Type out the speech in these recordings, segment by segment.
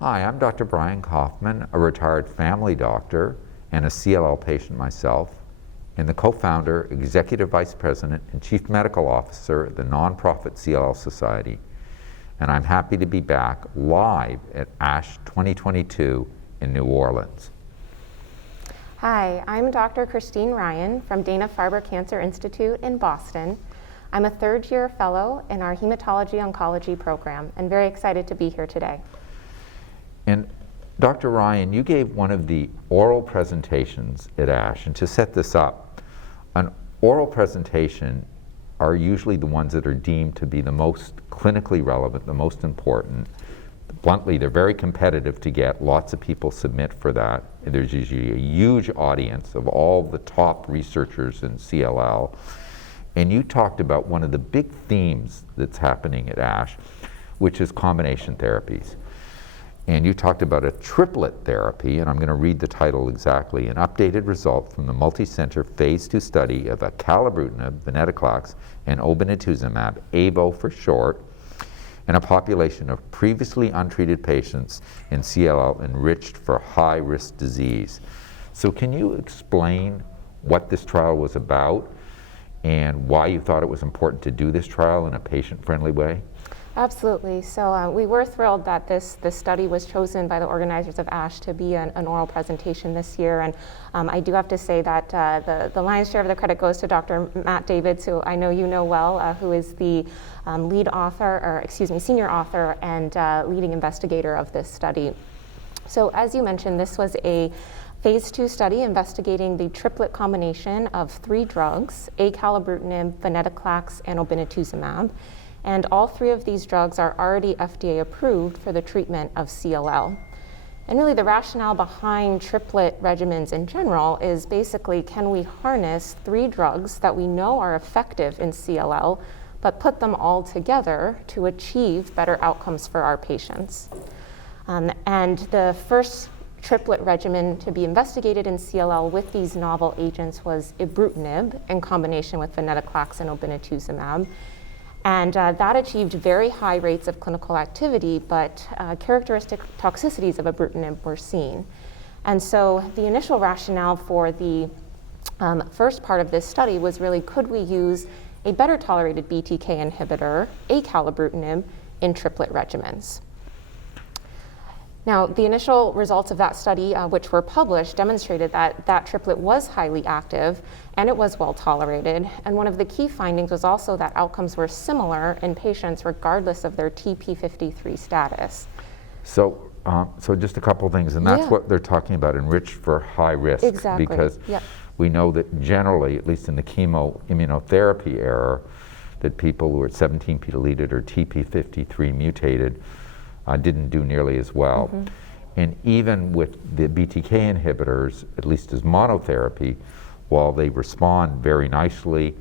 Hi, I'm Dr. Brian Kaufman, a retired family doctor and a CLL patient myself, and the co-founder, executive vice president, and chief medical officer of the nonprofit CLL Society. And I'm happy to be back live at ASH 2022 in New Orleans. Hi, I'm Dr. Christine Ryan from Dana-Farber Cancer Institute in Boston. I'm a third-year fellow in our Hematology Oncology program and very excited to be here today. And Dr. Ryan, you gave one of the oral presentations at ASH, and to set this up, an oral presentation are usually the ones that are deemed to be the most clinically relevant, the most important. Bluntly, they're very competitive to get. Lots of people submit for that. There's usually a huge audience of all the top researchers in CLL. And you talked about one of the big themes that's happening at ASH, which is combination therapies. And you talked about a triplet therapy, and I'm going to read the title exactly, an updated result from the multi-center phase 2 study of Acalabrutinib, Venetoclax, and Obinutuzumab, ABO for short, in a population of previously untreated patients in CLL enriched for high-risk disease. So can you explain what this trial was about and why you thought it was important to do this trial in a patient-friendly way? Absolutely. So we were thrilled that this study was chosen by the organizers of ASH to be an oral presentation this year. And I do have to say that the lion's share of the credit goes to Dr. Matt Davids, who I know you know well, who is the senior author and leading investigator of this study. So as you mentioned, this was a phase 2 study investigating the triplet combination of 3 drugs, Acalabrutinib, Venetoclax, and Obinutuzumab. And all 3 of these drugs are already FDA approved for the treatment of CLL. And really the rationale behind triplet regimens in general is basically, can we harness 3 drugs that we know are effective in CLL, but put them all together to achieve better outcomes for our patients? And the first triplet regimen to be investigated in CLL with these novel agents was Ibrutinib in combination with Venetoclax and Obinutuzumab. And that achieved very high rates of clinical activity, but characteristic toxicities of Ibrutinib were seen. And so the initial rationale for the first part of this study was really, could we use a better tolerated BTK inhibitor, Acalabrutinib, in triplet regimens? Now, the initial results of that study, which were published, demonstrated that that triplet was highly active and it was well tolerated. And one of the key findings was also that outcomes were similar in patients regardless of their TP53 status. So just a couple things, and that's what they're talking about, enriched for high risk. Exactly. Because we know that generally, at least in the chemoimmunotherapy era, that people who are 17p deleted or TP53 mutated didn't do nearly as well. Mm-hmm. And even with the BTK inhibitors, at least as monotherapy, while they respond very nicely,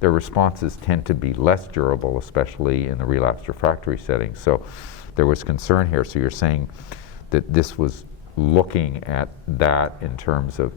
their responses tend to be less durable, especially in the relapsed refractory setting. So there was concern here. So you're saying that this was looking at that in terms of,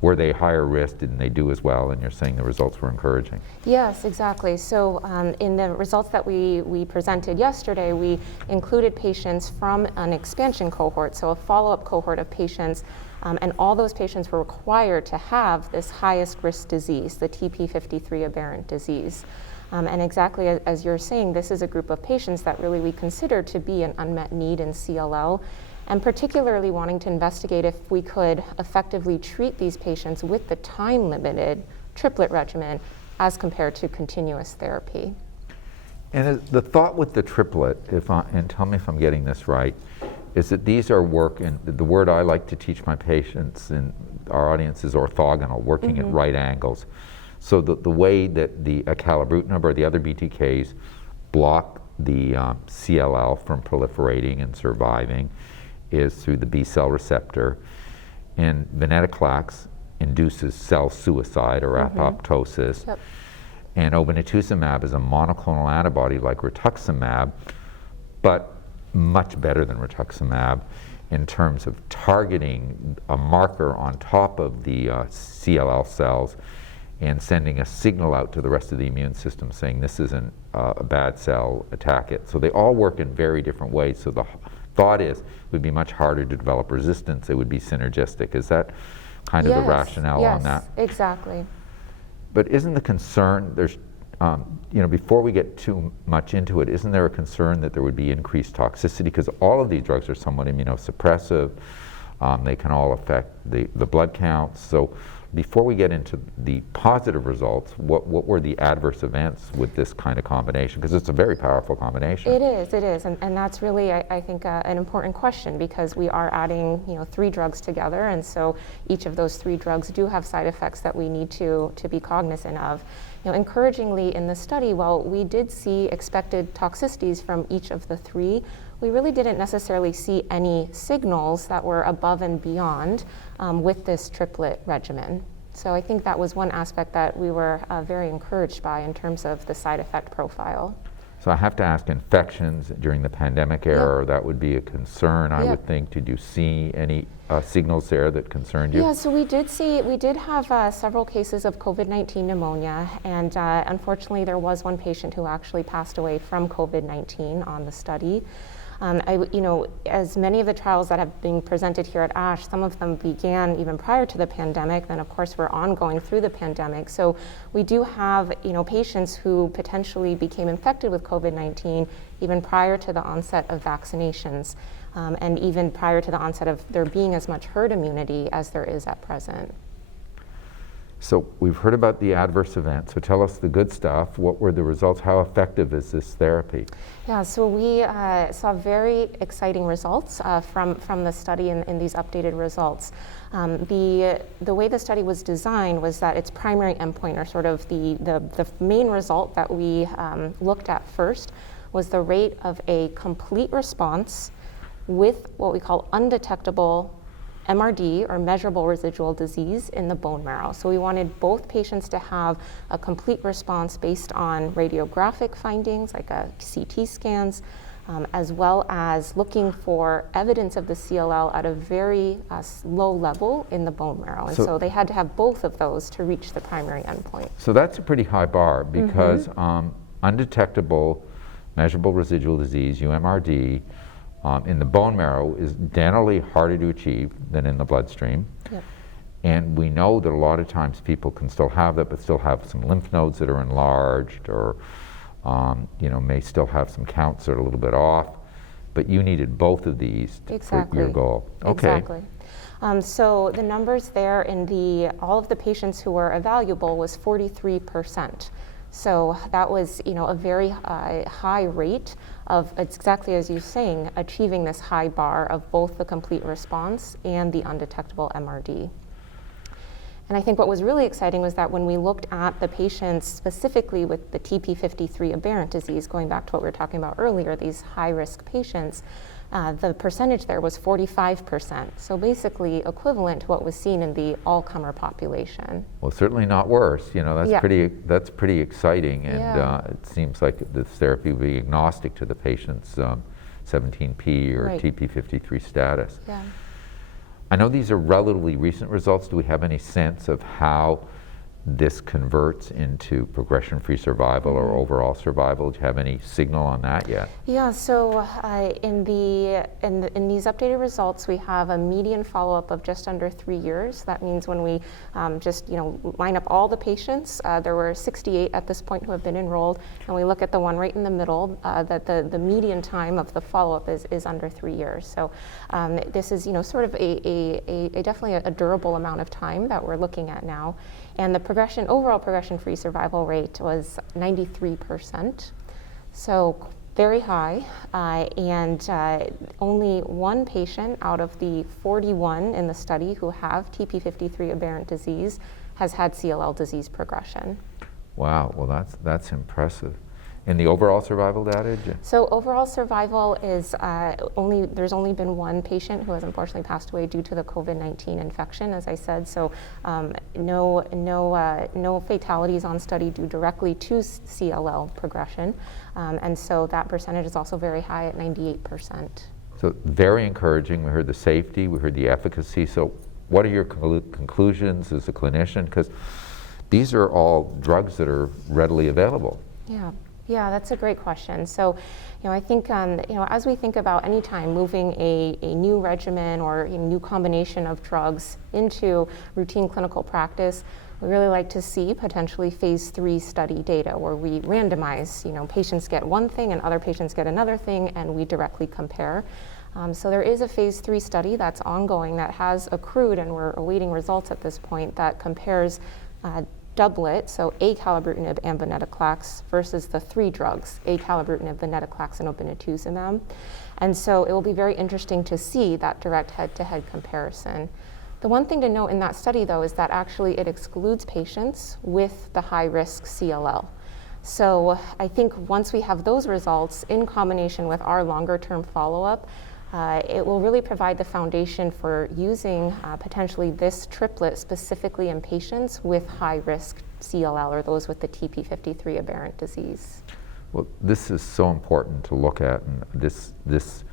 were they higher risk, didn't they do as well? And you're saying the results were encouraging. Yes, exactly. So in the results that we presented yesterday, we included patients from an expansion cohort, so a follow-up cohort of patients, and all those patients were required to have this highest risk disease, the TP53 aberrant disease. And exactly as you're saying, this is a group of patients that really we consider to be an unmet need in CLL, and particularly wanting to investigate if we could effectively treat these patients with the time-limited triplet regimen as compared to continuous therapy. And the thought with the triplet, and tell me if I'm getting this right, is that these are and the word I like to teach my patients in our audience is orthogonal, working at right angles. So the way that the Acalabrutinib or the other BTKs block the CLL from proliferating and surviving is through the B-cell receptor, and Venetoclax induces cell suicide or apoptosis, and Obinutuzumab is a monoclonal antibody like rituximab, but much better than rituximab in terms of targeting a marker on top of the CLL cells and sending a signal out to the rest of the immune system saying this isn't a bad cell, attack it. So they all work in very different ways. So thought is it would be much harder to develop resistance. It would be synergistic. Is that kind of the rationale on that? Yes, exactly. But isn't the concern, there's, before we get too much into it, isn't there a concern that there would be increased toxicity? Because all of these drugs are somewhat immunosuppressive. They can all affect the blood counts. So before we get into the positive results, what were the adverse events with this kind of combination? Because it's a very powerful combination. It is. And that's really, I think, an important question, because we are adding, 3 drugs together, and so each of those 3 drugs do have side effects that we need to be cognizant of. Encouragingly in the study, while we did see expected toxicities from each of the 3, we really didn't necessarily see any signals that were above and beyond with this triplet regimen. So I think that was one aspect that we were very encouraged by in terms of the side effect profile. So I have to ask, infections during the pandemic era, that would be a concern, I would think. Did you see any signals there that concerned you? Yeah, so we did have several cases of COVID-19 pneumonia, and unfortunately there was one patient who actually passed away from COVID-19 on the study. As many of the trials that have been presented here at ASH, some of them began even prior to the pandemic, then of course we're ongoing through the pandemic. So we do have, patients who potentially became infected with COVID-19 even prior to the onset of vaccinations, and even prior to the onset of there being as much herd immunity as there is at present. So we've heard about the adverse events, so tell us the good stuff. What were the results? How effective is this therapy? Yeah, so we saw very exciting results from the study in these updated results. The way the study was designed was that its primary endpoint, or sort of the main result that we looked at first, was the rate of a complete response with what we call undetectable MRD, or measurable residual disease, in the bone marrow. So we wanted both patients to have a complete response based on radiographic findings, like CT scans, as well as looking for evidence of the CLL at a very low level in the bone marrow. And so they had to have both of those to reach the primary endpoint. So that's a pretty high bar, because undetectable measurable residual disease, UMRD, in the bone marrow is generally harder to achieve than in the bloodstream. Yep. And we know that a lot of times people can still have that, but still have some lymph nodes that are enlarged, or may still have some counts that are a little bit off. But you needed both of these for your goal. Okay. Exactly. So the numbers there in all of the patients who were evaluable was 43%. So that was, a very high rate of, exactly as you're saying, achieving this high bar of both the complete response and the undetectable MRD. And I think what was really exciting was that when we looked at the patients specifically with the TP53 aberrant disease, going back to what we were talking about earlier, these high-risk patients, the percentage there was 45%. So basically equivalent to what was seen in the all-comer population. Well, certainly not worse. That's pretty exciting, and it seems like this therapy will be agnostic to the patient's 17p or TP53 status. Yeah. I know these are relatively recent results. Do we have any sense of how this converts into progression-free survival or overall survival? Do you have any signal on that yet? Yeah, so in these updated results, we have a median follow-up of just under 3 years. That means when we line up all the patients, there were 68 at this point who have been enrolled, and we look at the one right in the middle, that the median time of the follow-up is under 3 years. So this is sort of a definitely a durable amount of time that we're looking at now. And the overall progression-free survival rate was 93%, so very high, and only one patient out of the 41 in the study who have TP53 aberrant disease has had CLL disease progression. Wow, well that's impressive. And the overall survival data? So overall survival is there's only been one patient who has unfortunately passed away due to the COVID-19 infection, as I said. So no fatalities on study due directly to CLL progression. And so that percentage is also very high at 98%. So very encouraging. We heard the safety, we heard the efficacy. So what are your conclusions as a clinician? Because these are all drugs that are readily available. Yeah. Yeah, that's a great question. So, I think, as we think about any time moving a new regimen or a new combination of drugs into routine clinical practice, we really like to see potentially phase 3 study data where we randomize, patients get one thing and other patients get another thing, and we directly compare. So there is a phase 3 study that's ongoing that has accrued, and we're awaiting results at this point, that compares doublet, so Acalabrutinib and Venetoclax, versus the 3 drugs, Acalabrutinib, Venetoclax, and Obinutuzumab. And so it will be very interesting to see that direct head-to-head comparison. The one thing to note in that study, though, is that actually it excludes patients with the high-risk CLL. So I think once we have those results in combination with our longer-term follow-up, it will really provide the foundation for using potentially this triplet specifically in patients with high-risk CLL or those with the TP53 aberrant disease. Well, this is so important to look at, and this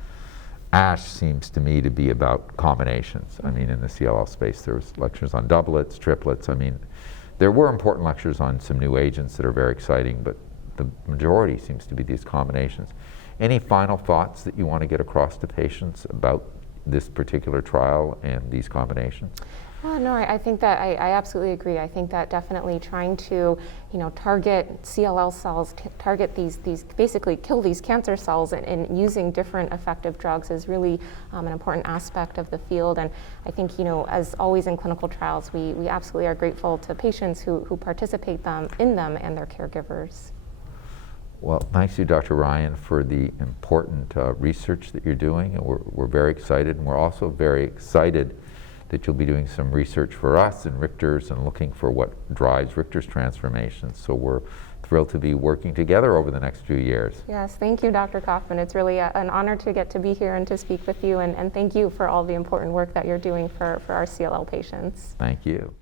ASH seems to me to be about combinations. I mean, in the CLL space, there was lectures on doublets, triplets. I mean, there were important lectures on some new agents that are very exciting, but the majority seems to be these combinations. Any final thoughts that you want to get across to patients about this particular trial and these combinations? No, I think that I absolutely agree. I think that definitely trying to, target CLL cells, target these basically kill these cancer cells, and using different effective drugs is really an important aspect of the field. And I think, as always in clinical trials, we absolutely are grateful to patients who participate in them and their caregivers. Well, thanks to you, Dr. Ryan, for the important research that you're doing, and we're very excited, and we're also very excited that you'll be doing some research for us in Richter's and looking for what drives Richter's transformations. So we're thrilled to be working together over the next few years. Yes, thank you, Dr. Kaufman. It's really an honor to get to be here and to speak with you, and thank you for all the important work that you're doing for our CLL patients. Thank you.